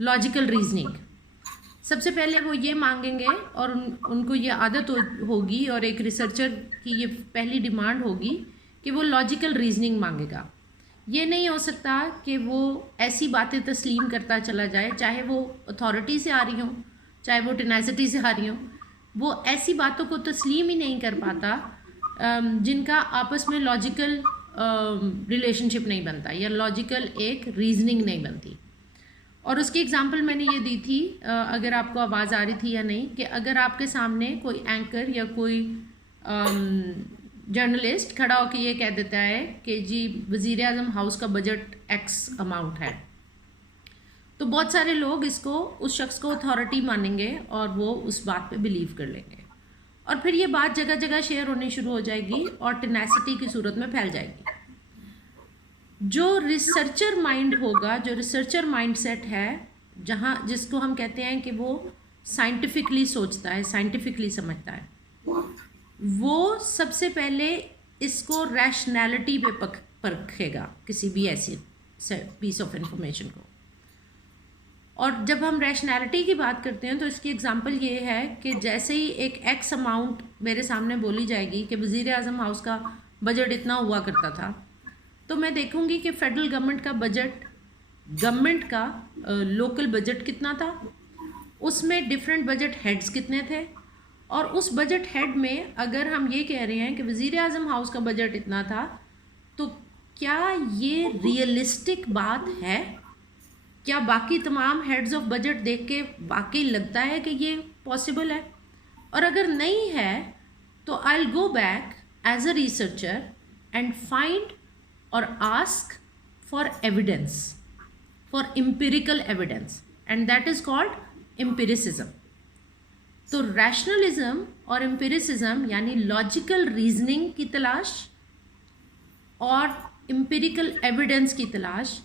Logical reasoning. सबसे पहले वो ये मांगेंगे और उनको ये आदत होगी और एक रिसर्चर की ये पहली डिमांड होगी कि वो लॉजिकल रीजनिंग मांगेगा। ये नहीं हो सकता कि वो ऐसी बातें तस्लीम करता चला जाए, चाहे वो अथॉरिटी से आ रही हों, चाहे वो टेनासिटी से आ रही हों, वो ऐसी बातों को तस्लीम ही नहीं कर पाता जिनका आपस में लॉजिकल रिलेशनशिप नहीं बनता या लॉजिकल एक रीजनिंग नहीं बनती। और उसकी एग्जांपल मैंने ये दी थी, अगर आपको आवाज़ आ रही थी या नहीं, कि अगर आपके सामने कोई एंकर या कोई जर्नलिस्ट खड़ा होकर ये कह देता है कि जी वज़ीर आज़म हाउस का बजट एक्स अमाउंट है, तो बहुत सारे लोग इसको, उस शख्स को अथॉरिटी मानेंगे और वो उस बात पे बिलीव कर लेंगे और फिर ये बात जगह जगह शेयर होनी शुरू हो जाएगी और टेनासिटी की सूरत में फैल जाएगी। जो रिसर्चर माइंड होगा, जो रिसर्चर माइंडसेट है, जिसको हम कहते हैं कि वो साइंटिफिकली सोचता है, साइंटिफिकली समझता है, वो सबसे पहले इसको रैशनैलिटी पे परखेगा किसी भी ऐसी पीस ऑफ इंफॉर्मेशन को। और जब हम रैशनैलिटी की बात करते हैं तो इसकी एग्जांपल ये है कि जैसे ही एक एक्स अमाउंट मेरे सामने बोली जाएगी कि वज़ीर आज़म हाउस का बजट इतना हुआ करता था, तो मैं देखूंगी कि फेडरल गवर्नमेंट का बजट, गवर्नमेंट का लोकल बजट कितना था, उसमें डिफरेंट बजट हेड्स कितने थे, और उस बजट हेड में अगर हम ये कह रहे हैं कि वज़ीर आज़म हाउस का बजट इतना था, तो क्या ये रियलिस्टिक बात है? क्या बाकी तमाम हेड्स ऑफ बजट देख के वाकई लगता है कि ये पॉसिबल है? और अगर नहीं है तो I will go back as a researcher and find or ask for evidence, for empirical evidence, and that is called empiricism. तो rationalism और empiricism यानी logical reasoning की तलाश और empirical evidence की तलाश,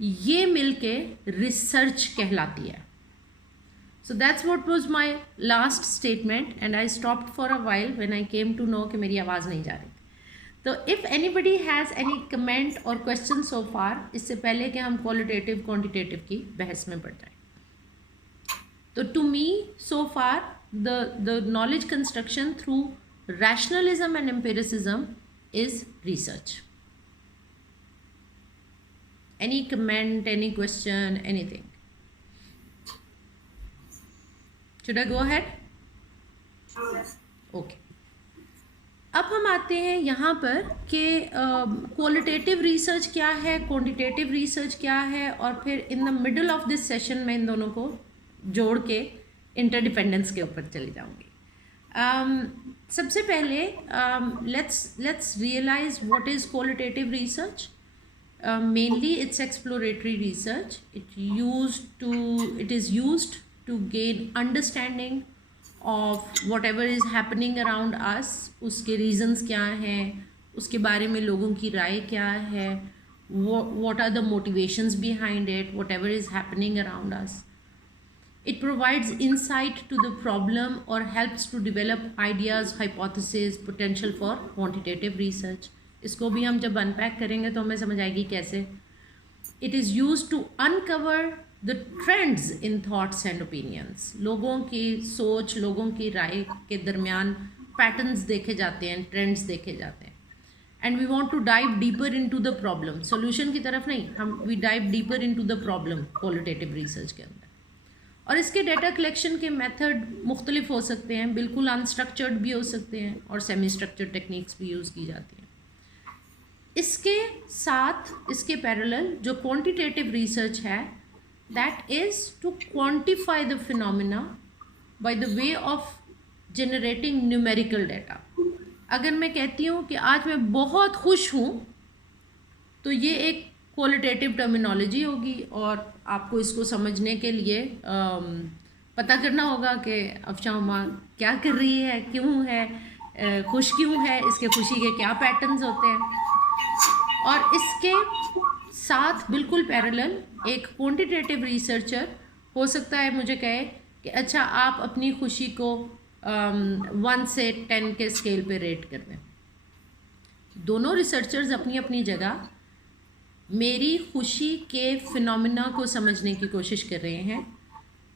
ये मिलके research कहलाती है. So that's what was my last statement, and I stopped for a while when I came to know कि मेरी आवाज़ नहीं जा रही. तो if anybody has any comment और क्वेश्चन सो फार, इससे पहले कि हम क्वालिटेटिव क्वांटिटेटिव की बहस में बढ़ जाएं, तो to me so far the knowledge construction through rationalism and empiricism is research. Any comment, any question, anything? Should I go ahead? Okay. अब हम आते हैं यहाँ पर कि क्वालिटेटिव रिसर्च क्या है, क्वांटिटेटिव रिसर्च क्या है, और फिर in the middle of this session मैं इन दोनों को जोड़ के इंटरडिपेंडेंस के ऊपर चली जाऊँगी. सबसे पहले let's realise what is qualitative research. Mainly it's exploratory research. It is used to gain understanding of whatever is happening around us, उसके reasons क्या हैं, उसके बारे में लोगों की राय क्या है, what are the motivations behind it, whatever is happening around us. It provides insight to the problem or helps to develop ideas, hypotheses, potential for quantitative research. इसको भी हम जब unpack करेंगे तो हमें समझ आएगी कैसे. It is used to uncover the trends in thoughts and opinions. लोगों की सोच, लोगों की राय के दरमियान पैटर्न्स देखे जाते हैं, ट्रेंड्स देखे जाते हैं. And we want to dive deeper into the problem. Solution की तरफ नहीं, हम we dive deeper into the problem qualitative research के अंदर. और इसके डेटा कलेक्शन के मेथड मुख्तलिफ हो सकते हैं, बिल्कुल अनस्ट्रक्चर्ड भी हो सकते हैं और सेमी स्ट्रक्चर्ड टेक्निक्स भी यूज़ की जाती हैं. इसके साथ, इसके पैरेलल जो क्वांटिटेटिव रिसर्च है, that is to quantify the phenomena by the way of generating numerical data. अगर मैं कहती हूँ कि आज मैं बहुत खुश हूँ, तो ये एक क्वालिटेटिव टर्मिनोलॉजी होगी और आपको इसको समझने के लिए पता करना होगा कि अफशा उमा क्या कर रही है, क्यों है, खुश क्यों है, इसके खुशी के क्या पैटर्न्स होते हैं. और इसके साथ बिल्कुल पैरेलल एक क्वांटिटेटिव रिसर्चर हो सकता है मुझे कहे कि अच्छा आप अपनी खुशी को 1 से 10 के स्केल पे रेट कर दें. दोनों रिसर्चर्स अपनी अपनी जगह मेरी खुशी के फिनोमिना को समझने की कोशिश कर रहे हैं.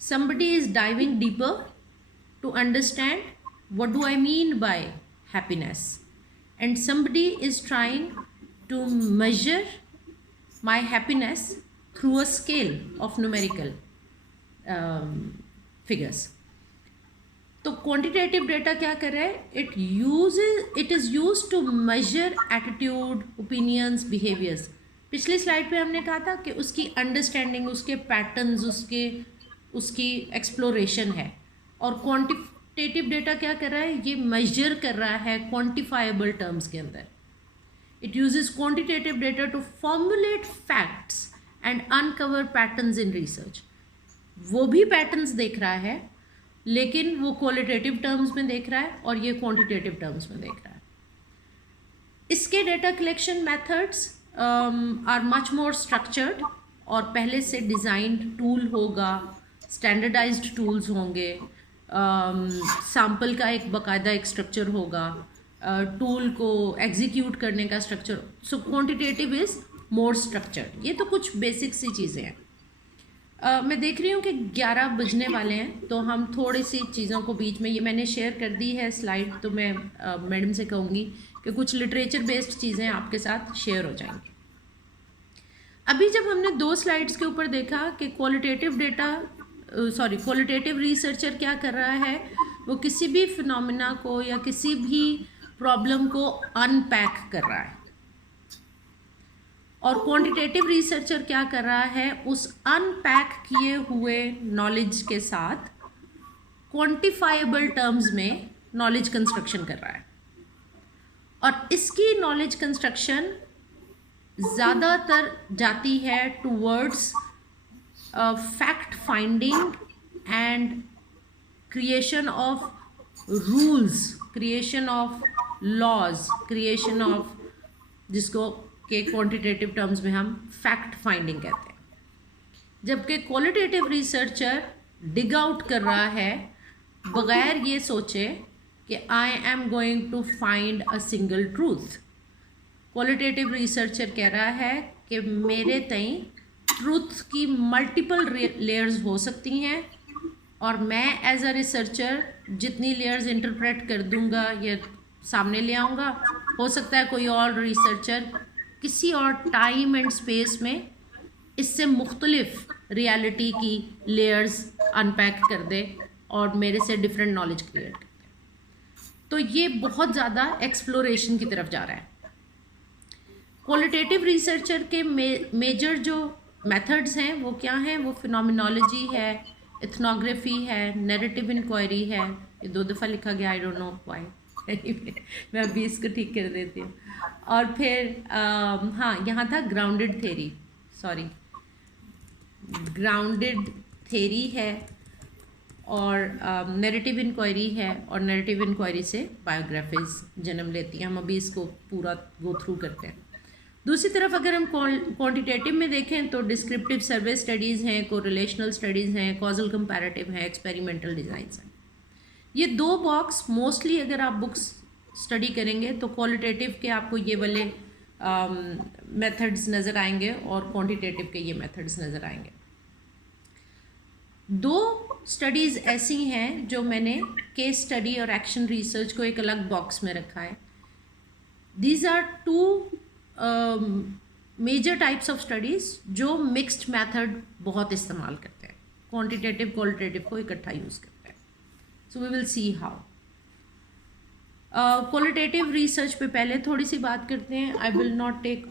Somebody is diving deeper to understand what do I mean by happiness, and somebody is trying to measure my happiness through a scale of numerical figures. तो क्वांटिटेटिव डेटा क्या कर रहा है? It is use to measure attitude, opinions, behaviours. पिछली slide पे हमने कहा था कि उसकी अंडरस्टैंडिंग, उसके पैटर्न्स, उसकी एक्सप्लोरेशन है. और क्वांटिटेटिव डेटा क्या कर रहा है? ये मेजर कर रहा है क्वांटिफाइबल टर्म्स के अंदर. It uses quantitative data to formulate facts and uncover patterns in research. वो भी पैटर्न्स देख रहा है, लेकिन वो क्वालिटेटिव टर्म्स में देख रहा है और ये क्वांटिटेटिव टर्म्स में देख रहा है. इसके data collection methods are much more structured, और पहले से डिज़ाइंड टूल होगा, स्टैंडर्डाइज्ड टूल्स होंगे, सैम्पल का एक बाकायदा एक स्ट्रक्चर होगा, टूल को एग्जीक्यूट करने का structure. So quantitative is more structured. ये तो कुछ बेसिक सी चीज़ें हैं. मैं देख रही हूँ कि 11 बजने वाले हैं, तो हम थोड़ी सी चीज़ों को बीच में, ये मैंने शेयर कर दी है स्लाइड, तो मैं मैडम से कहूँगी कि कुछ लिटरेचर बेस्ड चीज़ें आपके साथ शेयर हो जाएंगी. अभी जब हमने 2 स्लाइड्स के ऊपर देखा कि क्वालिटेटिव रिसर्चर क्या कर रहा है, वो किसी भी फिनोमिना को या किसी भी प्रॉब्लम को अनपैक कर रहा है, और क्वांटिटेटिव रिसर्चर क्या कर रहा है? उस अनपैक किए हुए नॉलेज के साथ क्वांटिफाइबल टर्म्स में नॉलेज कंस्ट्रक्शन कर रहा है. और इसकी नॉलेज कंस्ट्रक्शन ज़्यादातर जाती है towards fact finding and creation of rules, creation of laws, creation of, जिसको के क्वांटिटेटिव टर्म्स में हम फैक्ट फाइंडिंग कहते हैं. जबकि क्वालिटेटिव रिसर्चर डिग आउट कर रहा है बगैर ये सोचे कि I am going to find a single truth. Qualitative researcher कह रहा है कि मेरे तई ट्रूथ की मल्टीपल लेयर्स हो सकती हैं, और मैं एज अ रिसर्चर जितनी लेयर्स इंटरप्रेट कर दूंगा या सामने ले आऊँगा, हो सकता है कोई और रिसर्चर किसी और टाइम एंड स्पेस में इससे मुख्तलिफ रियलिटी की लेयर्स अनपैक कर दे और मेरे से डिफरेंट नॉलेज क्रिएट कर दे. तो ये बहुत ज़्यादा एक्सप्लोरेशन की तरफ जा रहा है. क्वालिटेटिव रिसर्चर के मेजर जो मेथड्स हैं वो क्या हैं? वो फिनोमिनोलॉजी है, एथनोग्राफी है, नैरेटिव इंक्वायरी है. ये 2 दफ़ा लिखा गया, आई डोंट नो व्हाई. मैं अभी इसको ठीक कर देती हूँ. और फिर हाँ, यहाँ था grounded theory, sorry, grounded theory है, और नैरेटिव इंक्वायरी है, और नैरेटिव इंक्वायरी से बायोग्राफीज जन्म लेती हैं. हम अभी इसको पूरा गो थ्रू करते हैं. दूसरी तरफ अगर हम क्वांटिटेटिव में देखें तो डिस्क्रिप्टिव सर्वे स्टडीज़ हैं, कोरिलेशनल स्टडीज़ हैं, कॉजल कंपैरेटिव हैं, एक्सपेरिमेंटल डिज़ाइंस हैं. ये 2 बॉक्स मोस्टली अगर आप बुक्स स्टडी करेंगे तो क्वालिटेटिव के आपको ये वाले मेथड्स नज़र आएंगे और क्वांटिटेटिव के ये मेथड्स नज़र आएंगे. 2 स्टडीज़ ऐसी हैं जो मैंने केस स्टडी और एक्शन रिसर्च को एक अलग बॉक्स में रखा है. These are 2 major types of studies जो मिक्स्ड मेथड बहुत इस्तेमाल करते हैं, क्वांटिटेटिव क्वालिटेटिव को इकट्ठा यूज़ करते हैं. So we will see how. Qualitative research पे पहले थोड़ी सी बात करते हैं. I will not take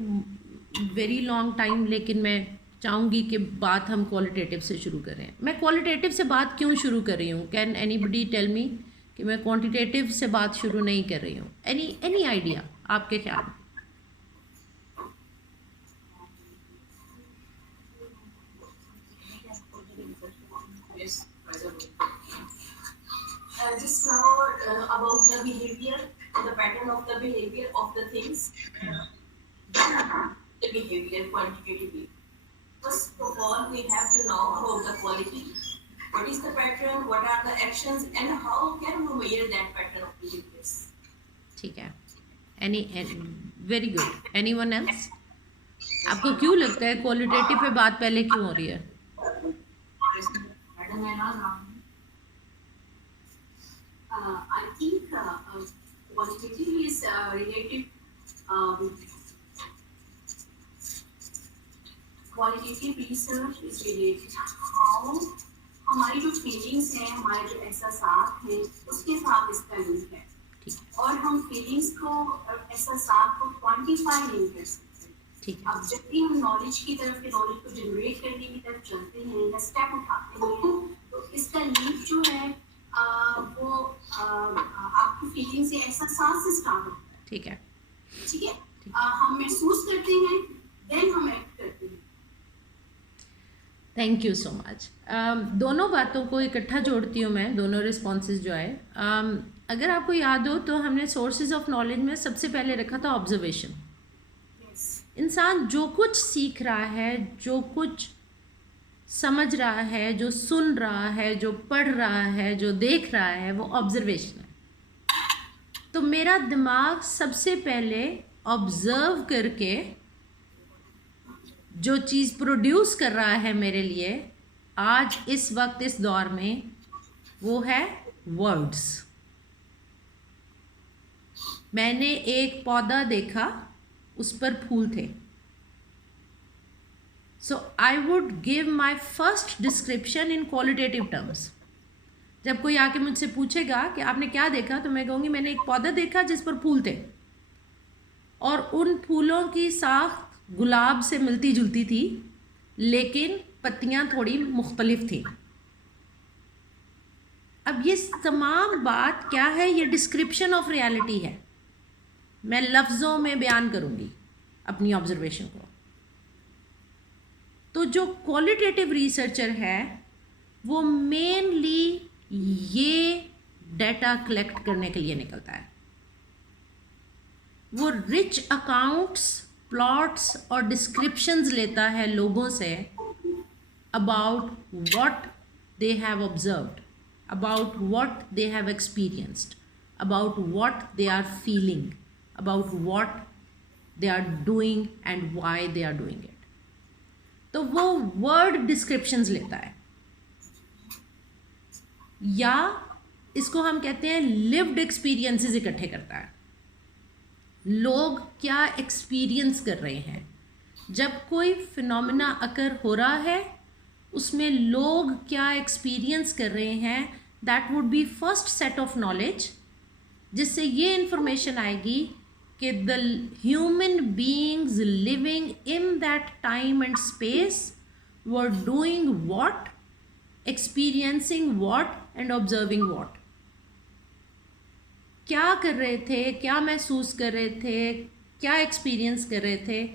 very long time, लेकिन मैं चाहूँगी कि बात हम क्वालिटेटिव से शुरू करें. मैं क्वालिटेटिव से बात क्यों शुरू कर रही हूँ? कैन एनीबडी टेल मी कि मैं क्वांटिटेटिव से बात शुरू नहीं कर रही हूँ? एनी आइडिया आपके ख्याल में? Just now about the behavior, the pattern of the behavior of the things, the behavior quantitatively. First of all, we have to know about the quality. What is the pattern? What are the actions? And how can we measure that pattern of behaviors? ठीक है. Very good. Anyone else? आपको क्यों लगता है qualitative पे बात पहले क्यों हो रही है? I think qualitative is related. Qualitative research is related how हमारी जो फीलिंग्स हैं, हमारे जो एहसासात हैं, उसके साथ इसका लिंक है। और हम फीलिंग्स को एहसासात को क्वांटिफाई नहीं कर सकते। अब जब भी हम नॉलेज की तरफ, नॉलेज को जनरेट करने की तरफ चलते हैं या स्टेप उठाते हैं, तो इसका लिंक जो है वो आपकी फीलिंग्स या एहसासात से स्टार्ट होता है। ठीक है। हम महसूस करते हैं, देन हम एक्ट करते हैं। Thank you so much. दोनों बातों को इकट्ठा जोड़ती हूँ मैं, दोनों रिस्पॉन्सेज जो है। अगर आपको याद हो तो हमने सोर्सेज ऑफ नॉलेज में सबसे पहले रखा था ऑब्जर्वेशन। इंसान जो कुछ सीख रहा है, जो कुछ समझ रहा है, जो सुन रहा है, जो पढ़ रहा है, जो देख रहा है, वो ऑब्जर्वेशन है। तो मेरा दिमाग सबसे पहले ऑब्जर्व करके जो चीज़ प्रोड्यूस कर रहा है मेरे लिए आज इस वक्त इस दौर में, वो है वर्ड्स। मैंने एक पौधा देखा, उस पर फूल थे। So I would give my first description in qualitative terms. जब कोई आके मुझसे पूछेगा कि आपने क्या देखा, तो मैं कहूँगी मैंने एक पौधा देखा जिस पर फूल थे, और उन फूलों की साख गुलाब से मिलती जुलती थी, लेकिन पत्तियां थोड़ी मुख्तलिफ थी। अब ये तमाम बात क्या है? ये डिस्क्रिप्शन ऑफ रियलिटी है। मैं लफ्ज़ों में बयान करूंगी अपनी ऑब्जर्वेशन को। तो जो क्वालिटेटिव रिसर्चर है वो मेनली ये डाटा कलेक्ट करने के लिए निकलता है। वो रिच अकाउंट्स, प्लॉट्स और डिस्क्रिप्शंस लेता है लोगों से about what they have observed, about what they have experienced, about what they are feeling, about what they are doing and why they are doing it. तो वो वर्ड डिस्क्रिप्शंस लेता है, या इसको हम कहते हैं लिव्ड एक्सपीरियंसेस इकट्ठे करता है। लोग क्या एक्सपीरियंस कर रहे हैं, जब कोई फिनोमिना अकर हो रहा है उसमें लोग क्या एक्सपीरियंस कर रहे हैं, that would be first set of knowledge, जिससे ये इंफॉर्मेशन आएगी कि the human beings living in that time and space were doing what, experiencing what and observing what. क्या कर रहे थे, क्या महसूस कर रहे थे, क्या एक्सपीरियंस कर रहे थे,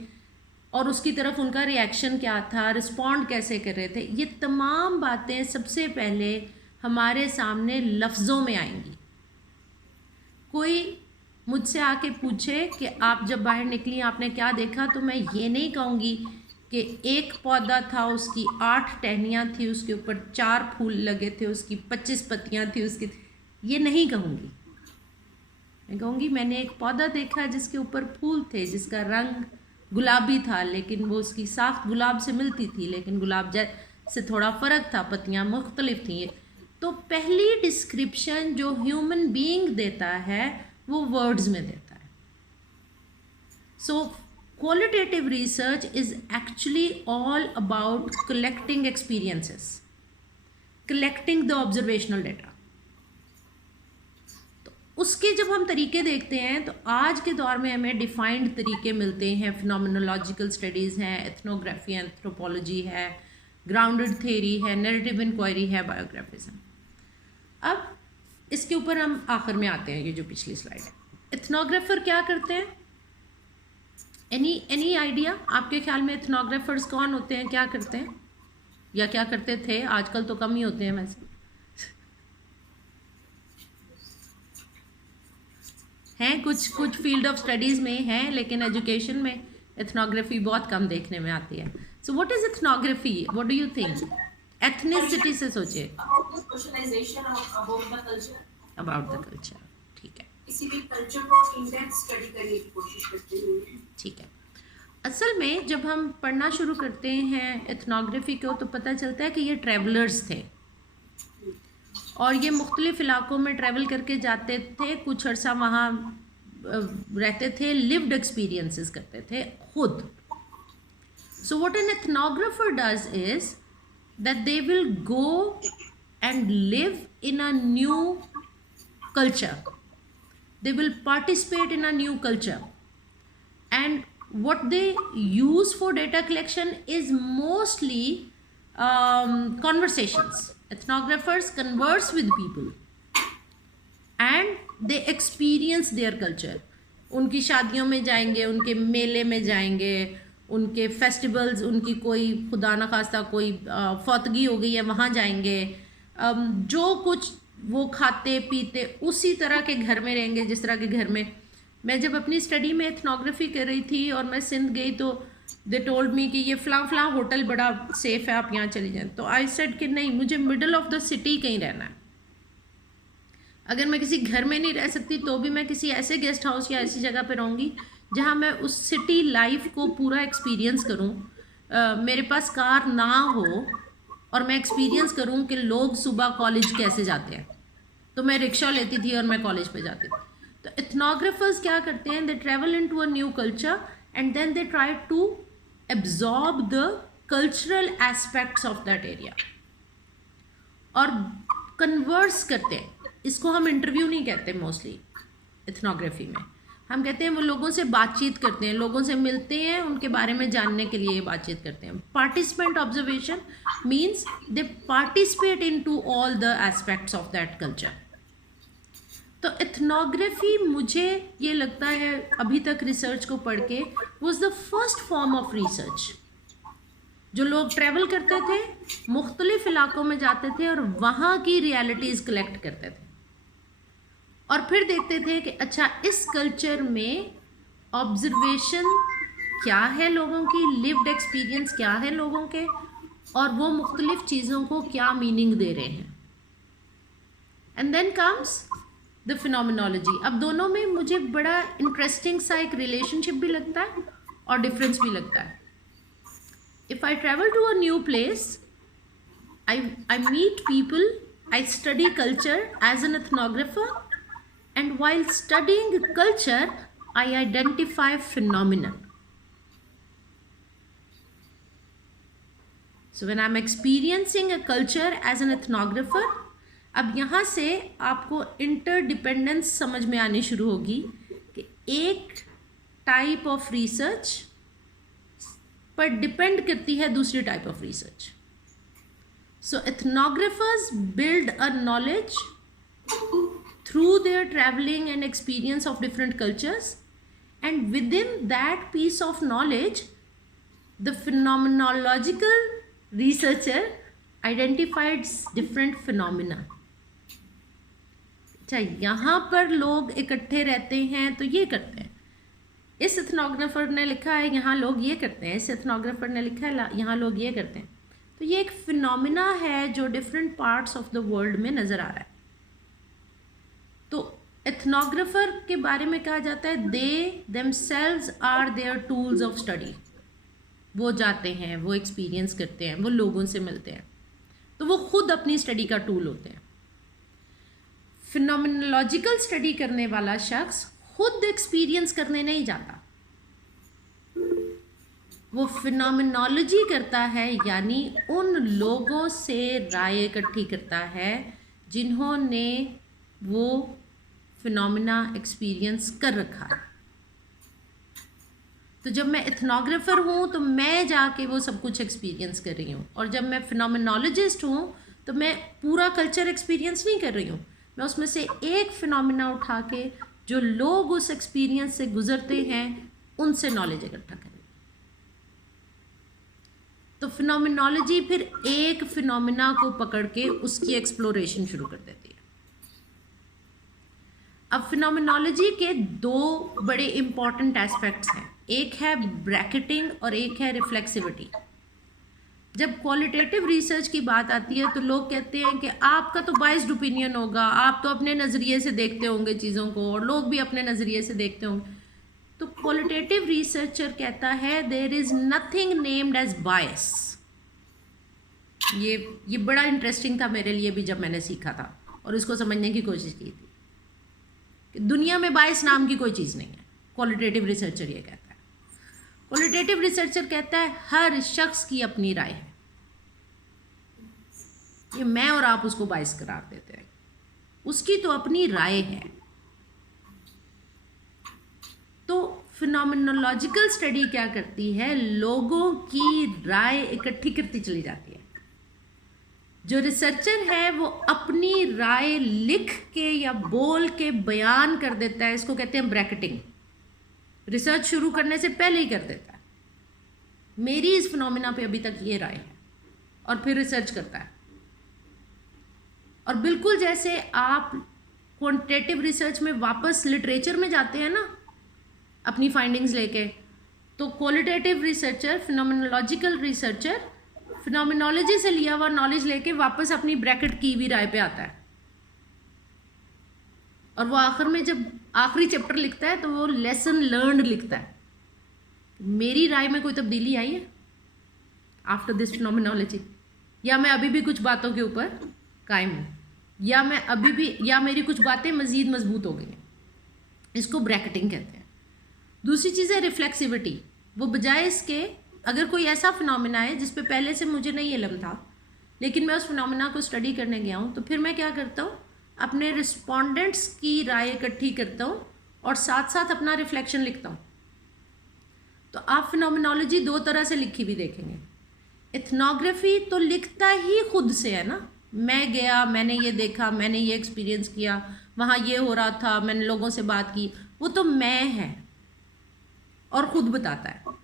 और उसकी तरफ उनका रिएक्शन क्या था, रिस्पॉन्ड कैसे कर रहे थे। ये तमाम बातें सबसे पहले हमारे सामने लफ्ज़ों में आएंगी। कोई मुझसे आके पूछे कि आप जब बाहर निकली आपने क्या देखा, तो मैं ये नहीं कहूँगी कि एक पौधा था, उसकी 8 टहनियाँ थी, उसके ऊपर 4 फूल लगे थे, उसकी 25 पत्तियाँ थी, उसकी, ये नहीं कहूँगी। मैं कहूँगी मैंने एक पौधा देखा जिसके ऊपर फूल थे, जिसका रंग गुलाबी था, लेकिन वो उसकी साख गुलाब से मिलती थी, लेकिन गुलाब से थोड़ा फ़र्क था, पत्तियाँ मुख्तलिफ थी। तो पहली डिस्क्रिप्शन जो ह्यूमन बीइंग देता है वो वर्ड्स में देता है। So qualitative research is actually all about collecting experiences, collecting the observational data. उसके जब हम तरीके देखते हैं तो आज के दौर में हमें डिफाइंड तरीके मिलते हैं। फिनोमिनोलॉजिकल स्टडीज़ हैं, एथनोग्राफी, एंथ्रोपोलॉजी है, ग्राउंडेड थ्योरी है, नैरेटिव इंक्वायरी है, बायोग्राफिज्म। अब इसके ऊपर हम आखिर में आते हैं, ये जो पिछली स्लाइड है। एथनोग्राफर क्या करते हैं? Any idea? आपके ख्याल में एथनोग्राफर्स कौन होते हैं, क्या करते हैं, या क्या करते थे? आजकल तो कम ही होते हैं वैसे। हैं कुछ फील्ड ऑफ स्टडीज़ में हैं, लेकिन एजुकेशन में एथनोग्राफी बहुत कम देखने में आती है। So what is ethnography? What do you think? Ethnicity से सोचिए, अबाउट द कल्चर। ठीक है, किसी भी कल्चर को इन डेप्थ स्टडी करने की कोशिश करते हैं। ठीक है। असल में जब हम पढ़ना शुरू करते हैं एथनोग्राफी को तो पता चलता है कि ये ट्रैवलर्स थे और ये मुख्तलिफ़ इलाकों में ट्रैवल करके जाते थे, कुछ अर्सा वहाँ रहते थे, लिव्ड एक्सपीरियंसेस करते थे खुद. So what an ethnographer does is that they will go and live in a new culture. They will participate in a new culture. And what they use for data collection is mostly conversations. Ethnographers converse with people and they experience their culture. उनकी शादियों में जाएंगे, उनके मेले में जाएंगे, उनके festivals, उनकी कोई खुदा न खास्ता कोई फौतगी हो गई है वहाँ जाएंगे, जो कुछ वो खाते पीते उसी तरह के घर में रहेंगे जिस तरह के घर में. मैं जब अपनी स्टडी में एथनोग्राफी कर रही थी और मैं सिंध गई तो दे टोल्ड मी कि ये फ़लाँ होटल बड़ा सेफ़ है, आप यहाँ चली जाएँ. तो आई सेड कि नहीं, मुझे मिडल ऑफ द सिटी कहीं रहना है. अगर मैं किसी घर में नहीं रह सकती तो भी मैं किसी ऐसे गेस्ट हाउस या ऐसी जगह पे रहूँगी जहाँ मैं उस सिटी लाइफ को पूरा एक्सपीरियंस करूँ. मेरे पास कार ना हो और मैं एक्सपीरियंस करूँ कि लोग सुबह कॉलेज कैसे जाते हैं, तो मैं रिक्शा लेती थी और मैं कॉलेज पे जाती थी. तो एथनोग्राफर्स क्या करते हैं, they travel in to a new culture and then they try to absorb the cultural aspects of that area और कन्वर्स करते हैं. इसको हम इंटरव्यू नहीं कहते मोस्टली एथनोग्राफी में, हम कहते हैं वो लोगों से बातचीत करते हैं, लोगों से मिलते हैं, उनके बारे में जानने के लिए बातचीत करते हैं. Participant observation means they participate in to all the aspects of that culture. तो एथनोग्राफी मुझे ये लगता है अभी तक रिसर्च को पढ़ के was the first form of research. जो लोग ट्रैवल करते थे, मुख्तलिफ इलाकों में जाते थे और वहाँ की रियलिटीज़ कलेक्ट करते थे और फिर देखते थे कि अच्छा इस कल्चर में ऑब्जर्वेशन क्या है लोगों की, लिव्ड एक्सपीरियंस क्या है लोगों के, और वो मुख्तलिफ चीज़ों को क्या मीनिंग दे रहे हैं. And then comes the phenomenology. अब दोनों में मुझे बड़ा इंटरेस्टिंग सा एक रिलेशनशिप भी लगता है और डिफरेंस भी लगता है. If I travel to a new place, I meet people, I study culture as an ethnographer, and while studying culture, I identify phenomena. So when I'm experiencing a culture as an ethnographer, अब यहाँ से आपको interdependence समझ में आनी शुरू होगी कि एक टाइप ऑफ रिसर्च पर डिपेंड करती है दूसरी type of research. So ethnographers build a knowledge through their traveling and experience of different cultures, and within that piece of knowledge, the phenomenological researcher identifies different phenomena. अच्छा, यहाँ पर लोग इकट्ठे रहते हैं तो ये करते हैं, इस एथनोग्राफर ने लिखा है यहाँ लोग ये करते हैं, इस एथनोग्राफर ने लिखा है यहाँ लोग ये करते हैं. तो ये एक फिनोमिना है जो different parts of the world में नज़र आ रहा है. तो एथनोग्राफर के बारे में कहा जाता है they themselves are their tools of study. वो जाते हैं, वो एक्सपीरियंस करते हैं, वो लोगों से मिलते हैं, तो वो खुद अपनी स्टडी का टूल होते हैं. फिनोमिनोलॉजिकल स्टडी करने वाला शख्स खुद एक्सपीरियंस करने नहीं जाता, वो फिनोमिनोलॉजी करता है, यानी उन लोगों से राय इकट्ठी करता है जिन्होंने वो फिनोमिना एक्सपीरियंस कर रखा है. तो जब मैं एथनोग्राफर हूँ तो मैं जाके वो सब कुछ एक्सपीरियंस कर रही हूँ, और जब मैं फिनोमिनोलॉजिस्ट हूँ तो मैं पूरा कल्चर एक्सपीरियंस नहीं कर रही हूँ, मैं उसमें से एक फिनोमिना उठा के जो लोग उस एक्सपीरियंस से गुजरते हैं उनसे नॉलेज इकट्ठा करें. तो फिनोमिनोलॉजी फिर एक फिनोमिना को पकड़ के उसकी एक्सप्लोरेशन शुरू कर देती है. अब फिनोमिनोलॉजी के दो बड़े इम्पॉर्टेंट एस्पेक्ट्स हैं, एक है ब्रैकेटिंग और एक है रिफ्लेक्सिविटी. जब क्वालिटेटिव रिसर्च की बात आती है तो लोग कहते हैं कि आपका तो बाइस्ड ओपिनियन होगा, आप तो अपने नज़रिए से देखते होंगे चीज़ों को और लोग भी अपने नज़रिए से देखते होंगे. तो क्वालिटेटिव रिसर्चर कहता है there is nothing named as bias. ये बड़ा इंटरेस्टिंग था मेरे लिए भी जब मैंने सीखा था और इसको समझने की कोशिश की थी कि दुनिया में बायस नाम की कोई चीज़ नहीं है। क्वालिटेटिव रिसर्चर ये कहता है। क्वालिटेटिव रिसर्चर कहता है हर शख्स की अपनी राय है। ये मैं और आप उसको बायस करार देते हैं, उसकी तो अपनी राय है। तो फिनोमिनोलॉजिकल स्टडी क्या करती है, लोगों की राय इकट्ठी करती चली जाती है। जो रिसर्चर है वो अपनी राय लिख के या बोल के बयान कर देता है, इसको कहते हैं ब्रैकेटिंग। रिसर्च शुरू करने से पहले ही कर देता है, मेरी इस फिनोमिना पे अभी तक ये राय है, और फिर रिसर्च करता है। और बिल्कुल जैसे आप क्वांटिटेटिव रिसर्च में वापस लिटरेचर में जाते हैं ना अपनी फाइंडिंग्स लेके, तो qualitative researcher, phenomenological researcher phenomenology से लिया हुआ नॉलेज लेके वापस अपनी ब्रैकेट की हुई राय पे आता है। और वो आखिर में जब आखिरी चैप्टर लिखता है तो वो लेसन लर्नड लिखता है, मेरी राय में कोई तब्दीली आई है आफ्टर दिस फिनोमिनोलॉजी, या मैं अभी भी कुछ बातों के ऊपर कायम हूँ, या मैं अभी भी, या मेरी कुछ बातें मज़ीद मजबूत हो गई हैं। इसको ब्रैकेटिंग कहते हैं। दूसरी चीज़ है रिफ्लेक्सिविटी। वो बजाय इसके, अगर कोई ऐसा फिनोमिना है जिस पे पहले से मुझे नहीं इल्म था लेकिन मैं उस फिनोमिना को स्टडी करने गया हूँ, तो फिर मैं क्या करता हूँ, अपने रिस्पोंडेंट्स की राय इकट्ठी करता हूँ और साथ साथ अपना रिफ्लेक्शन लिखता हूँ। तो आप फिनोमिनोलॉजी दो तरह से लिखी भी देखेंगे। एथनोग्राफी तो लिखता ही खुद से है ना, मैं गया, मैंने ये देखा, मैंने ये एक्सपीरियंस किया, वहाँ ये हो रहा था, मैंने लोगों से बात की, वो तो मैं है और ख़ुद बताता है।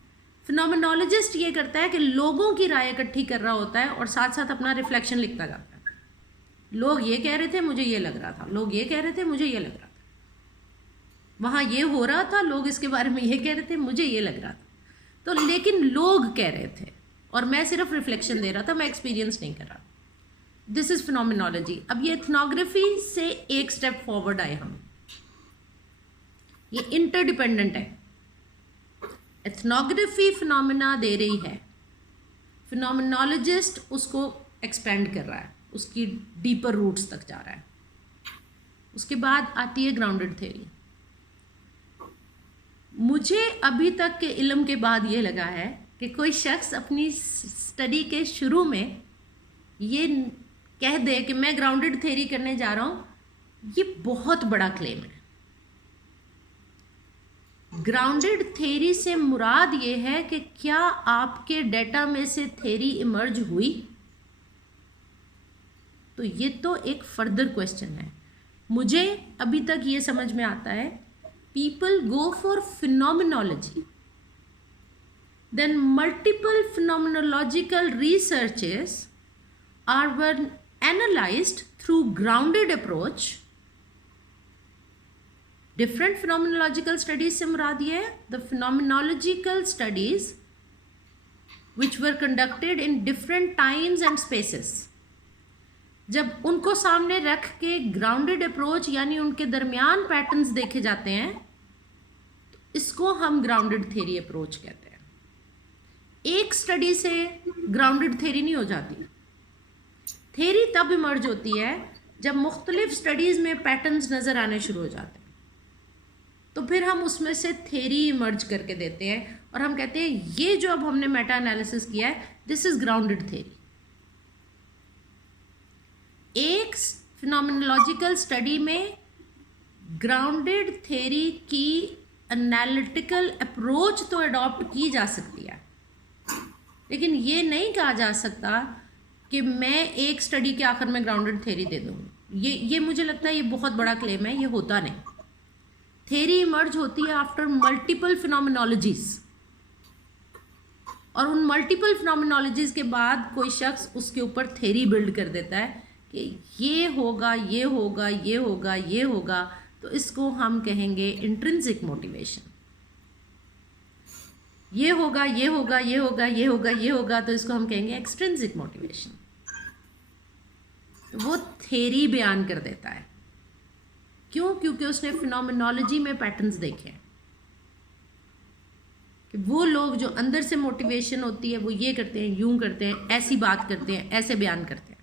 फिनोमिनोलॉजिस्ट ये करता है कि लोगों की राय इकट्ठी कर रहा होता है और साथ साथ अपना रिफ्लेक्शन लिखता जाता है। लोग ये कह रहे थे, मुझे ये लग रहा था, लोग ये कह रहे थे, मुझे ये लग रहा था, वहाँ ये हो रहा था, लोग इसके बारे में ये कह रहे थे, मुझे ये लग रहा था। तो लेकिन लोग कह रहे थे और मैं सिर्फ रिफ्लेक्शन दे रहा था, मैं एक्सपीरियंस नहीं कर रहा। This is phenomenology. अब ये एथनोग्राफी से एक स्टेप फॉरवर्ड आए हम, ये इंटरडिपेंडेंट है। एथनोग्राफी फिनोमिना दे रही है, फिनोमिनोलॉजिस्ट उसको एक्सपेंड कर रहा है, उसकी डीपर रूट्स तक जा रहा है। उसके बाद आती है ग्राउंडेड थ्योरी। मुझे अभी तक के इल्म के बाद ये लगा है कि कोई शख्स अपनी स्टडी के शुरू में ये कह दे कि मैं ग्राउंडेड थ्योरी करने जा रहा हूँ, ये बहुत बड़ा क्लेम है। ग्राउंडेड थ्योरी से मुराद ये है कि क्या आपके डेटा में से थ्योरी इमर्ज हुई, तो ये तो एक फर्दर क्वेश्चन है। मुझे अभी तक ये समझ में आता है, people go for phenomenology, then multiple phenomenological researches are were analyzed through grounded approach। different phenomenological studies से मुराद ये है the phenomenological studies which were conducted in different times and spaces। जब उनको सामने रख के grounded approach यानी उनके दरमियान पैटर्न्स देखे जाते हैं, तो इसको हम grounded theory approach कहते हैं। एक स्टडी से grounded theory नहीं हो जाती। थ्योरी तब इमर्ज होती है जब मुख्तलिफ स्टडीज़ में पैटर्न्स नज़र आने शुरू हो जाते हैं, तो फिर हम उसमें से थ्योरी इमर्ज करके देते हैं और हम कहते हैं ये जो अब हमने मेटा एनालिसिस किया है, दिस इज़ ग्राउंडेड थ्योरी। एक फिनोमिनोलॉजिकल स्टडी में ग्राउंडेड थ्योरी की एनालिटिकल अप्रोच तो अडॉप्ट की जा सकती है, लेकिन ये नहीं कहा जा सकता कि मैं एक स्टडी के आखिर में ग्राउंडेड थ्योरी दे दूँ। ये मुझे लगता है ये बहुत बड़ा क्लेम है, ये होता नहीं। थ्योरी इमर्ज होती है आफ्टर मल्टीपल फिनोमिनोलॉजीज, और उन मल्टीपल फिनोमिनोलॉजीज के बाद कोई शख्स उसके ऊपर थ्योरी बिल्ड कर देता है कि ये होगा, ये होगा, ये होगा, ये होगा, तो इसको हम कहेंगे इंट्रिंसिक मोटिवेशन। ये होगा, ये होगा, ये होगा, ये होगा, ये होगा, तो इसको हम कहेंगे एक्सट्रिंसिक मोटिवेशन। वो थ्योरी बयान कर देता है, क्यों? क्योंकि उसने फिनोमिनोलॉजी में पैटर्न्स देखे हैं। कि वो लोग जो अंदर से मोटिवेशन होती है वो ये करते हैं, यूं करते हैं, ऐसी बात करते हैं, ऐसे बयान करते हैं,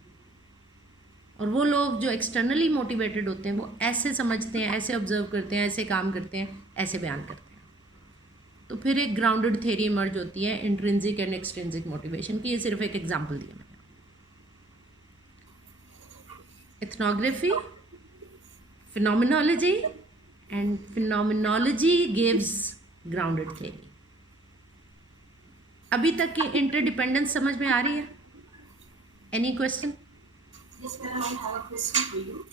और वो लोग जो एक्सटर्नली मोटिवेटेड होते हैं वो ऐसे समझते हैं, ऐसे ऑब्जर्व करते हैं, ऐसे काम करते हैं, ऐसे बयान करते हैं। तो फिर एक ग्राउंडेड थ्योरी इमर्ज होती है इंट्रिंसिक एंड एक्सट्रिंसिक मोटिवेशन की। ये सिर्फ एक एग्जांपल दिया मैंने। Ethnography, phenomenology, and phenomenology gives grounded theory. अभी तक की इंटरडिपेंडेंस समझ में आ रही है? Any question? Yes, madam, I have a question for you.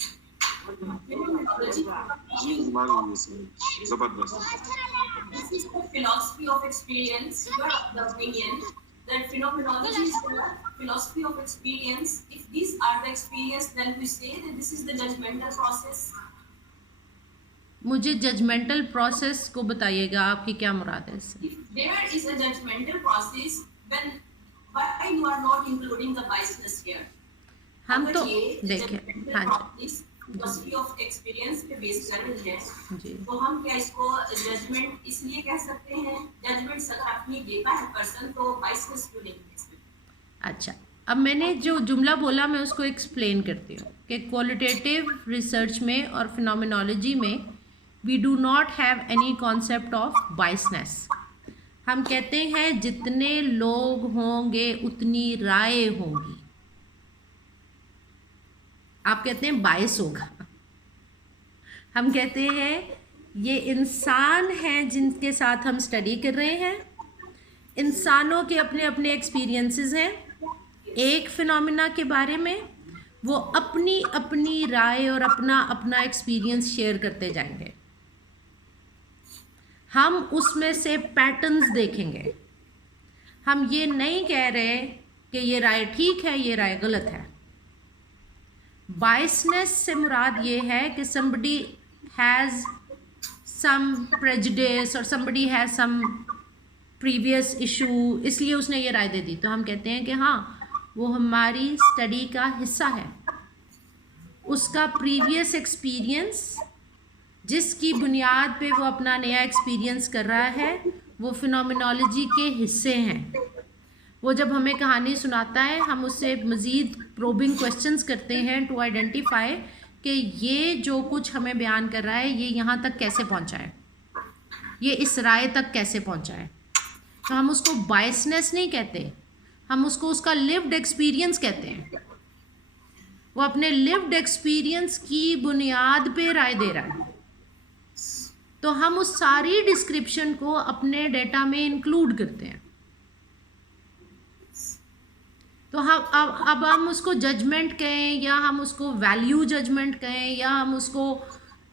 This is the philosophy of experience. Your the opinion that phenomenology is the philosophy of experience. If these are the experience, then we say that this is the judgmental process. मुझे judgemental process को बताइएगा, आपकी क्या मुराद है इससे? If there is a judgmental process, then why you are not including the biasness here? हम तो देखें, हाँ फिलॉसफी ऑफ एक्सपीरियंस पे बेस कर रही है जी, तो हम क्या इसको जजमेंट इसलिए कह सकते हैं? जजमेंट अगर आपने देखा है पर्सन तो बायसनेस क्यों नहीं है इसमें? अच्छा, अब मैंने जो जुमला बोला मैं उसको एक्सप्लेन करती हूँ कि क्वालिटेटिव रिसर्च में और फिनोमिनोलॉजी में we do not have any concept of biasness. हम कहते हैं जितने लोग होंगे उतनी राय होंगी। आप कहते हैं बायस होगा, हम कहते हैं ये इंसान हैं जिनके साथ हम स्टडी कर रहे हैं, इंसानों के अपने अपने एक्सपीरियंसेस हैं एक फिनोमिना के बारे में, वो अपनी अपनी राय और अपना अपना एक्सपीरियंस शेयर करते जाएंगे। हम उसमें से पैटर्न्स देखेंगे। हम ये नहीं कह रहे कि ये राय ठीक है, ये राय गलत है। बायसनेस से मुराद ये है कि somebody has some prejudice और somebody has some previous issue, इसलिए उसने ये राय दे दी। तो हम कहते हैं कि हाँ, वो हमारी स्टडी का हिस्सा है। उसका प्रीवियस एक्सपीरियंस जिसकी बुनियाद पे वो अपना नया एक्सपीरियंस कर रहा है वो फिनोमिनोलॉजी के हिस्से हैं। वो जब हमें कहानी सुनाता है हम उससे मज़ीद प्रोबिंग क्वेश्चंस करते हैं टू आइडेंटिफाई कि ये जो कुछ हमें बयान कर रहा है ये यहाँ तक कैसे पहुँचा है, ये इस राय तक कैसे पहुँचा है। तो हम उसको बायसनेस नहीं कहते, हम उसको उसका लिव्ड एक्सपीरियंस कहते हैं। वो अपने लिव्ड एक्सपीरियंस की बुनियाद पे राय दे रहा है, तो हम उस सारी डिस्क्रिप्शन को अपने डेटा में इंक्लूड करते हैं। तो हम अब हम उसको जजमेंट कहें या हम उसको वैल्यू जजमेंट कहें या हम उसको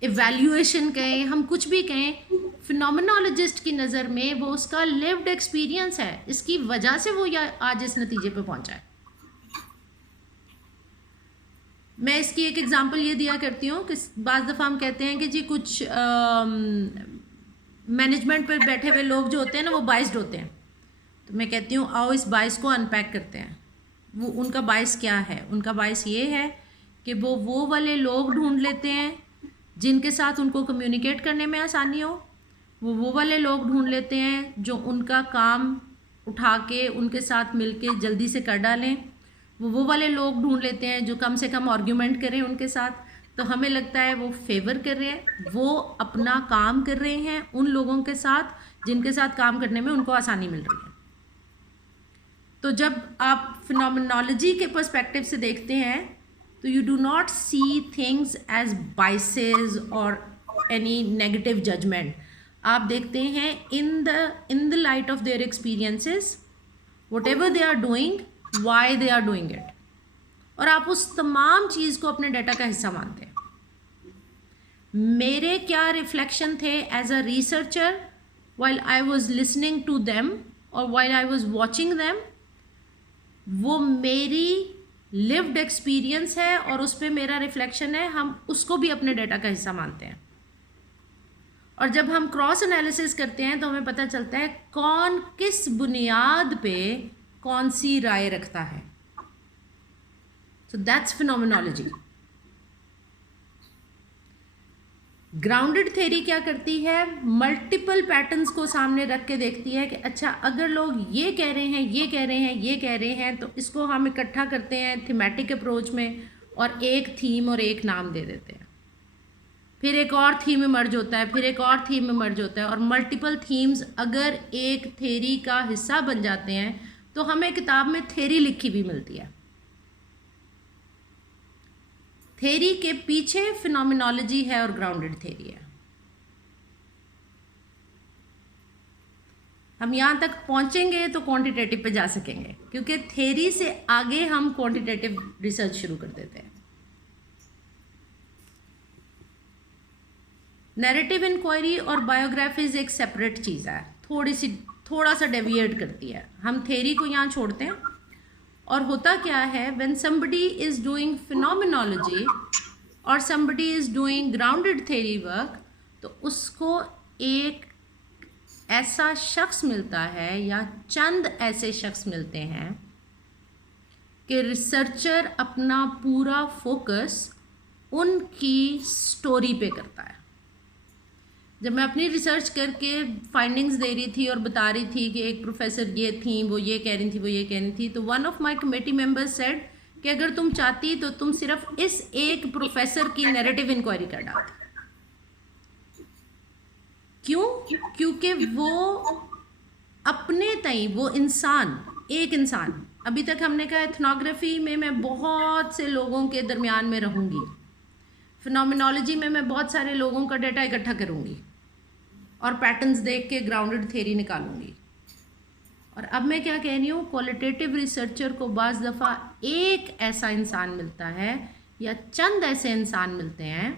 इवैल्यूएशन कहें, हम कुछ भी कहें, फिनोमिनोलॉजिस्ट की नज़र में वो उसका लिव्ड एक्सपीरियंस है, इसकी वजह से वो आज इस नतीजे पे पहुंचा है। मैं इसकी एक एग्जांपल ये दिया करती हूँ कि बाज़ दफ़ा हम कहते हैं कि जी कुछ मैनेजमेंट पर बैठे हुए लोग जो होते हैं ना वो बाइस्ड होते हैं। तो मैं कहती हूँ आओ इस बाइस को अनपैक करते हैं। वो उनका बाइस क्या है? उनका बाइस ये है कि वो वाले लोग ढूंढ लेते हैं जिनके साथ उनको कम्युनिकेट करने में आसानी हो, वो वाले लोग ढूंढ लेते हैं जो उनका काम उठा के उनके साथ मिलके जल्दी से कर डालें, वो वाले लोग ढूंढ लेते हैं जो कम से कम आर्ग्यूमेंट करें उनके साथ। तो हमें लगता है वो फेवर कर रहे हैं, वो अपना काम कर रहे हैं उन लोगों के साथ जिनके साथ काम करने में उनको आसानी मिल रही है। तो जब आप फिनोमिनोलॉजी के पर्सपेक्टिव से देखते हैं तो you do not see things as biases और एनी नेगेटिव जजमेंट। आप देखते हैं in the light of their experiences, whatever they are doing, why they are doing it, और आप उस तमाम चीज़ को अपने डाटा का हिस्सा मानते हैं। मेरे क्या रिफ्लेक्शन थे as a researcher while I was listening to them और while I was watching them, वो मेरी लिव्ड एक्सपीरियंस है और उस पर मेरा रिफ्लेक्शन है। हम उसको भी अपने डाटा का हिस्सा मानते हैं। और जब हम क्रॉस एनालिसिस करते हैं तो हमें पता चलता है कौन किस बुनियाद पे कौन सी राय रखता है। So that's phenomenology. Grounded theory क्या करती है, मल्टीपल पैटर्न्स को सामने रख के देखती है कि अच्छा अगर लोग ये कह रहे हैं, ये कह रहे हैं, ये कह रहे हैं, तो इसको हम इकट्ठा करते हैं थीमेटिक अप्रोच में और एक थीम और एक नाम दे देते हैं। फिर एक और थीम इमर्ज होता है, फिर एक और थीम इमर्ज होता है, और मल्टीपल थीम्स अगर एक थ्योरी का हिस्सा बन जाते हैं तो हमें किताब में थ्योरी लिखी भी मिलती है। थ्योरी के पीछे फिनोमिनोलॉजी है और ग्राउंडेड थ्योरी है। हम यहाँ तक पहुँचेंगे तो क्वांटिटेटिव पे जा सकेंगे, क्योंकि थ्योरी से आगे हम क्वांटिटेटिव रिसर्च शुरू कर देते हैं। नैरेटिव इंक्वायरी और बायोग्राफीज एक सेपरेट चीज़ है, थोड़ा सा डेविएट करती है। हम थ्योरी को यहाँ छोड़ते हैं और होता क्या है, when somebody is doing phenomenology और somebody is doing grounded theory work, तो उसको एक ऐसा शख्स मिलता है या चंद ऐसे शख्स मिलते हैं कि रिसर्चर अपना पूरा फोकस उनकी स्टोरी पे करता है। जब मैं अपनी रिसर्च करके फाइंडिंग्स दे रही थी और बता रही थी कि एक प्रोफेसर ये थी, वो ये कह रही थी, वो ये कह रही थी, तो one of my committee members said कि अगर तुम चाहती तो तुम सिर्फ इस एक प्रोफेसर की नैरेटिव इंक्वायरी कर डालती। क्यों? क्योंकि वो अपने तई, वो इंसान, एक इंसान, अभी तक हमने कहा एथनोग्राफी में मैं बहुत से लोगों के दरमियान में रहूँगी, फिनोमिनोलॉजी में मैं बहुत सारे लोगों का डेटा इकट्ठा करूँगी और पैटर्न्स देख के ग्राउंडेड थ्योरी निकालूंगी। और अब मैं क्या कह रही हूँ, क्वालिटेटिव रिसर्चर को बाज़ दफ़ा एक ऐसा इंसान मिलता है या चंद ऐसे इंसान मिलते हैं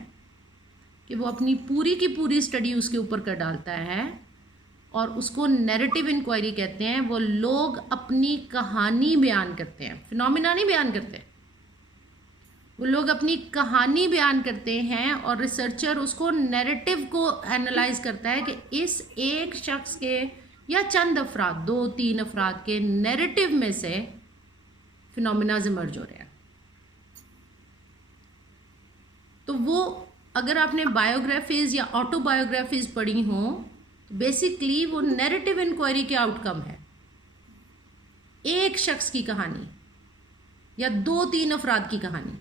कि वो अपनी पूरी की पूरी स्टडी उसके ऊपर कर डालता है और उसको नैरेटिव इंक्वायरी कहते हैं। वो लोग अपनी कहानी बयान करते हैं, फिनोमिना नहीं बयान करते, वो लोग अपनी कहानी बयान करते हैं और रिसर्चर उसको नैरेटिव को एनालाइज करता है कि इस एक शख्स के या चंद अफराद, 2-3 अफराद के नैरेटिव में से फिनोमिनाज इमर्ज हो रहे हैं। तो वो अगर आपने बायोग्राफीज या ऑटोबायोग्राफीज पढ़ी हों तो बेसिकली वो नैरेटिव इंक्वायरी के आउटकम है, एक शख्स की कहानी या 2-3 अफराद की कहानी।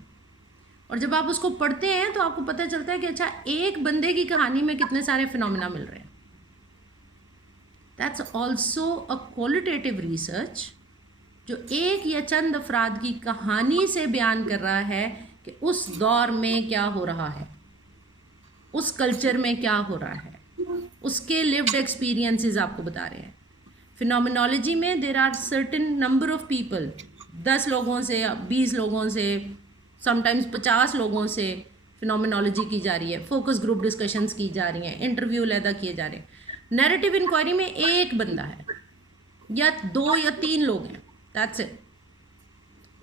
और जब आप उसको पढ़ते हैं तो आपको पता चलता है कि अच्छा एक बंदे की कहानी में कितने सारे फिनोमिना मिल रहे हैं। That's also a qualitative research जो एक या चंद अफराद की कहानी से बयान कर रहा है कि उस दौर में क्या हो रहा है, उस कल्चर में क्या हो रहा है, उसके लिव्ड एक्सपीरियंसेस आपको बता रहे हैं। फिनोमिनोलॉजी में there are certain number of people, 10 लोगों से, 20 लोगों से, समटाइम्स 50 लोगों से फिनोमिनोलॉजी की जा रही है, फोकस ग्रुप डिस्कशंस की जा रही हैं, इंटरव्यू अलहदा किए जा रहे हैं। नैरेटिव इंक्वायरी में एक बंदा है या 2 या 3 लोग हैं, दैट्स इट।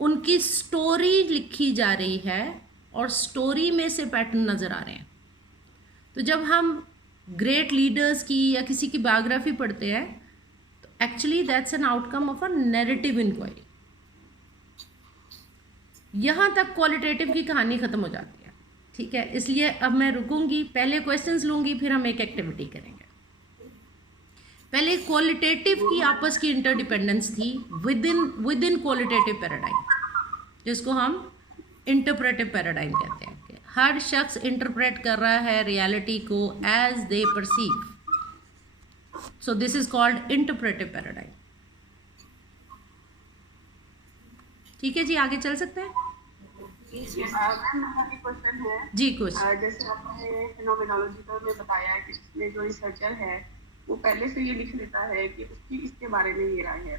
उनकी स्टोरी लिखी जा रही है और स्टोरी में से पैटर्न नज़र आ रहे हैं। तो जब हम ग्रेट लीडर्स की या किसी की बायोग्राफी पढ़ते हैं तो actually that's an outcome of a narrative inquiry. यहाँ तक क्वालिटेटिव की कहानी ख़त्म हो जाती है, ठीक है। इसलिए अब मैं रुकूंगी, पहले क्वेश्चंस लूँगी, फिर हम एक एक्टिविटी करेंगे। पहले क्वालिटेटिव की आपस की इंटरडिपेंडेंस थी विद इन क्वालिटेटिव पैराडाइम, जिसको हम इंटरप्रेटिव पैराडाइम कहते हैं कि हर शख्स इंटरप्रेट कर रहा है रियलिटी को as they perceive. So this is called interpretive paradigm. ठीक है जी, आगे चल सकते हैं जी। कुछ जैसे आपने फिनोमिनोलॉजी में बताया कि इसमें जो रिसर्चर है वो पहले से ये लिख लेता है कि उसकी इसके बारे में ये राय है,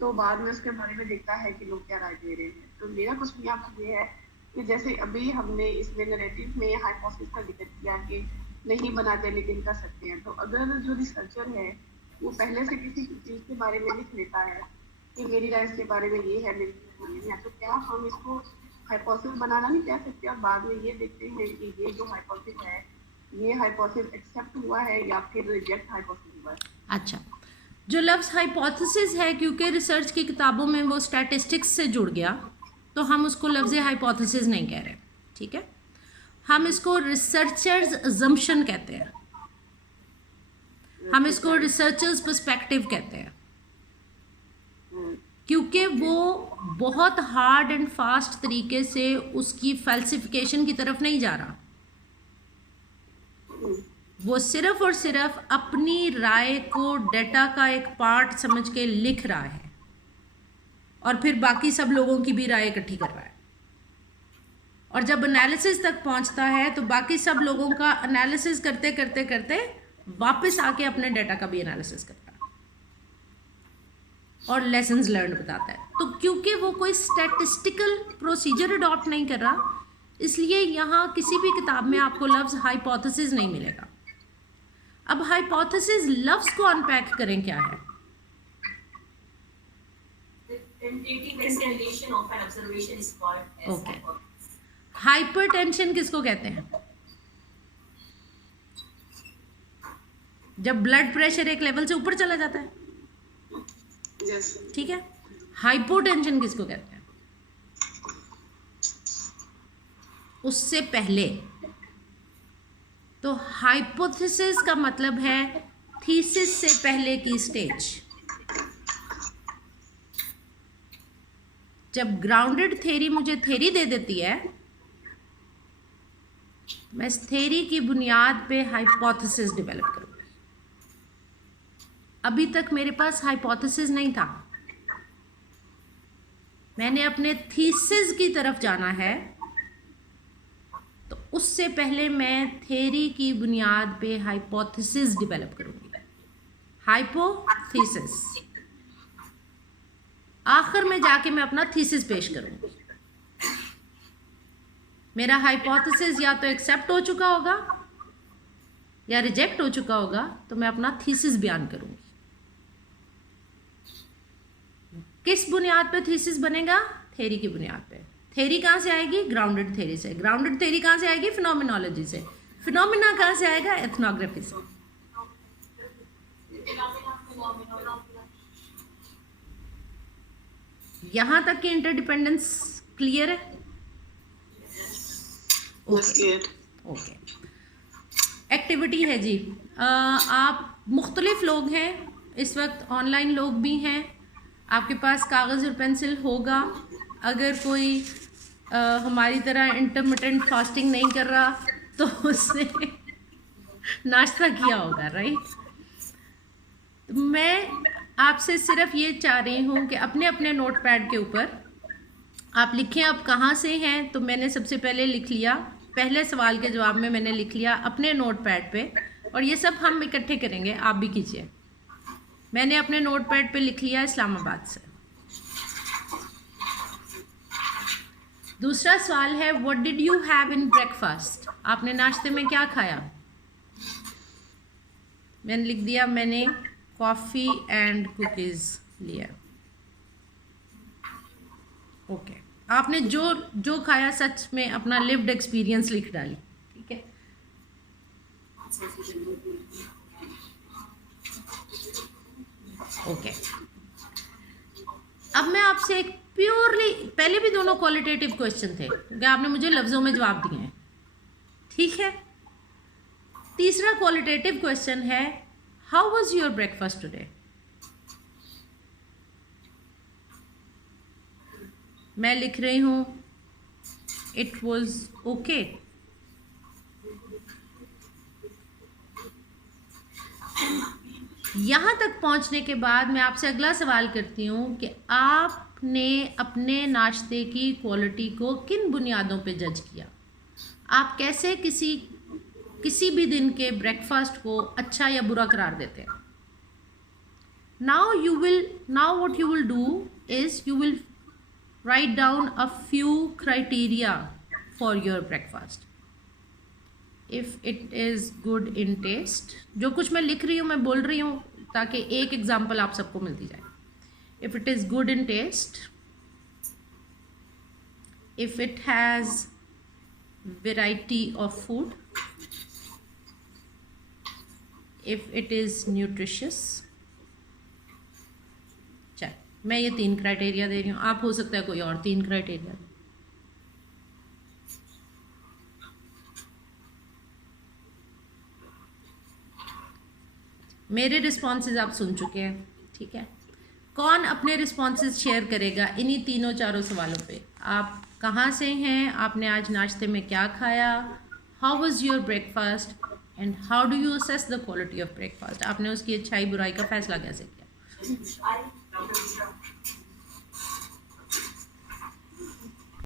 तो बाद में उसके बारे में देखता है कि लोग क्या राय दे रहे हैं। तो मेरा क्वेश्चन आपको ये है कि जैसे अभी हमने इसमें नैरेटिव में हाइपोथेसिस का जिक्र किया कि नहीं बनाते लेकिन कर सकते हैं, तो अगर जो रिसर्चर है वो पहले से किसी चीज़ के बारे में लिख लेता है कि मेरी राय इसके बारे में ये है, मेरी नहीं है, तो क्या हम इसको हाइपोथेसिस बनाना नहीं कह सकते और बाद में ये देखते हैं कि ये जो हाइपोथेसिस है ये हाइपोथेसिस एक्सेप्ट हुआ है या फिर रिजेक्ट हाइपोथेसिस हुआ है? अच्छा, जो लफ्ज़ हाइपोथेसिस है क्योंकि रिसर्च की किताबों में वो स्टैटिस्टिक्स से जुड़ गया तो हम उसको लफ्ज़ हाइपोथेसिस नहीं कह रहे, ठीक है। हम इसको रिसर्चर्स अजम्पशन कहते हैं, हम इसको रिसर्चर्स पर्सपेक्टिव कहते हैं, क्योंकि वो बहुत हार्ड एंड फास्ट तरीके से उसकी फैल्सिफिकेशन की तरफ नहीं जा रहा, वो सिर्फ और सिर्फ अपनी राय को डेटा का एक पार्ट समझ के लिख रहा है और फिर बाकी सब लोगों की भी राय इकट्ठी कर रहा है, और जब एनालिसिस तक पहुंचता है तो बाकी सब लोगों का एनालिसिस करते करते करते वापस आके अपने डेटा का भी एनालिसिस करता है और लेसन्स लर्न बताता है। तो क्योंकि वो कोई स्टैटिस्टिकल प्रोसीजर अडॉप्ट नहीं कर रहा, इसलिए यहाँ किसी भी किताब में आपको लफ्ज़ हाइपोथेसिस नहीं मिलेगा। अब हाइपोथेसिस लफ्ज़ को अनपैक करें क्या है। ओके, हाइपरटेंशन किसको कहते हैं? जब ब्लड प्रेशर एक लेवल से ऊपर चला जाता है, ठीक है। हाइपोटेंशन किसको कहते हैं? उससे पहले। तो हाइपोथेसिस का मतलब है थीसिस से पहले की स्टेज। जब ग्राउंडेड थ्योरी मुझे थ्योरी दे देती है, मैं इस थ्योरी की बुनियाद पे हाइपोथेसिस डेवलप करूंगी। अभी तक मेरे पास हाइपोथेसिस नहीं था, मैंने अपने थीसिस की तरफ जाना है, तो उससे पहले मैं थ्योरी की बुनियाद पे हाइपोथेसिस डेवलप करूंगी। हाइपोथेसिस, आखिर में जाके मैं अपना थीसिस पेश करूंगी। मेरा हाइपोथेसिस या तो एक्सेप्ट हो चुका होगा या रिजेक्ट हो चुका होगा, तो मैं अपना थीसिस बयान करूंगी। किस बुनियाद पे थीसिस बनेगा? थ्योरी की बुनियाद पे। थ्योरी कहाँ से आएगी? ग्राउंडेड थ्योरी से। ग्राउंडेड थ्योरी कहाँ से आएगी? फिनोमिनोलॉजी से। फिनोमिना कहाँ से आएगा? एथनोग्राफी से। यहां तक की इंटरडिपेंडेंस क्लियर है? ओके। एक्टिविटी है जी, आप मुख्तलिफ लोग हैं इस वक्त, ऑनलाइन लोग भी हैं, आपके पास कागज़ और पेंसिल होगा। अगर कोई हमारी तरह इंटरमिटेंट फास्टिंग नहीं कर रहा तो उसने नाश्ता किया होगा, राइट। तो मैं आपसे सिर्फ ये चाह रही हूँ कि अपने अपने नोट पैड के ऊपर आप लिखें आप कहाँ से हैं। तो मैंने सबसे पहले लिख लिया, पहले सवाल के जवाब में मैंने लिख लिया अपने नोट पैड पे, और ये सब हम इकट्ठे करेंगे, आप भी कीजिए। मैंने अपने नोट पैड पे लिख लिया इस्लामाबाद से। दूसरा सवाल है, what did you have in breakfast? आपने नाश्ते में क्या खाया? मैंने लिख दिया मैंने कॉफ़ी एंड कुकीज़ लिया। ओके, आपने जो खाया सच में अपना लिव्ड एक्सपीरियंस लिख डाली, ठीक है। ओके, अब मैं आपसे एक प्योरली, पहले भी दोनों क्वालिटेटिव क्वेश्चन थे क्योंकि आपने मुझे लफ्ज़ों में जवाब दिए हैं, ठीक है। तीसरा क्वालिटेटिव क्वेश्चन है, how was your breakfast today? मैं लिख रही हूँ इट वाज ओके। यहाँ तक पहुँचने के बाद मैं आपसे अगला सवाल करती हूँ कि आपने अपने नाश्ते की क्वालिटी को किन बुनियादों पे जज किया? आप कैसे किसी भी दिन के ब्रेकफास्ट को अच्छा या बुरा करार देते हैं? now what you will do is you will write down a few criteria for your breakfast. If it is good in taste, जो कुछ मैं लिख रही हूँ मैं बोल रही हूँ ताकि एक एग्जाम्पल आप सबको मिलती जाए। If it is good in taste, if it has variety of food, if it is nutritious। चल, मैं ये 3 क्राइटेरिया दे रही हूँ, आप हो सकता है कोई और 3 क्राइटेरिया। मेरे रिस्पॉन्सेज आप सुन चुके हैं, ठीक है। कौन अपने रिस्पॉन्सेज शेयर करेगा इन्हीं तीनों चारों सवालों पे? आप कहाँ से हैं, आपने आज नाश्ते में क्या खाया, how was your breakfast and how do you assess the quality of breakfast, आपने उसकी अच्छाई बुराई का फैसला कैसे किया?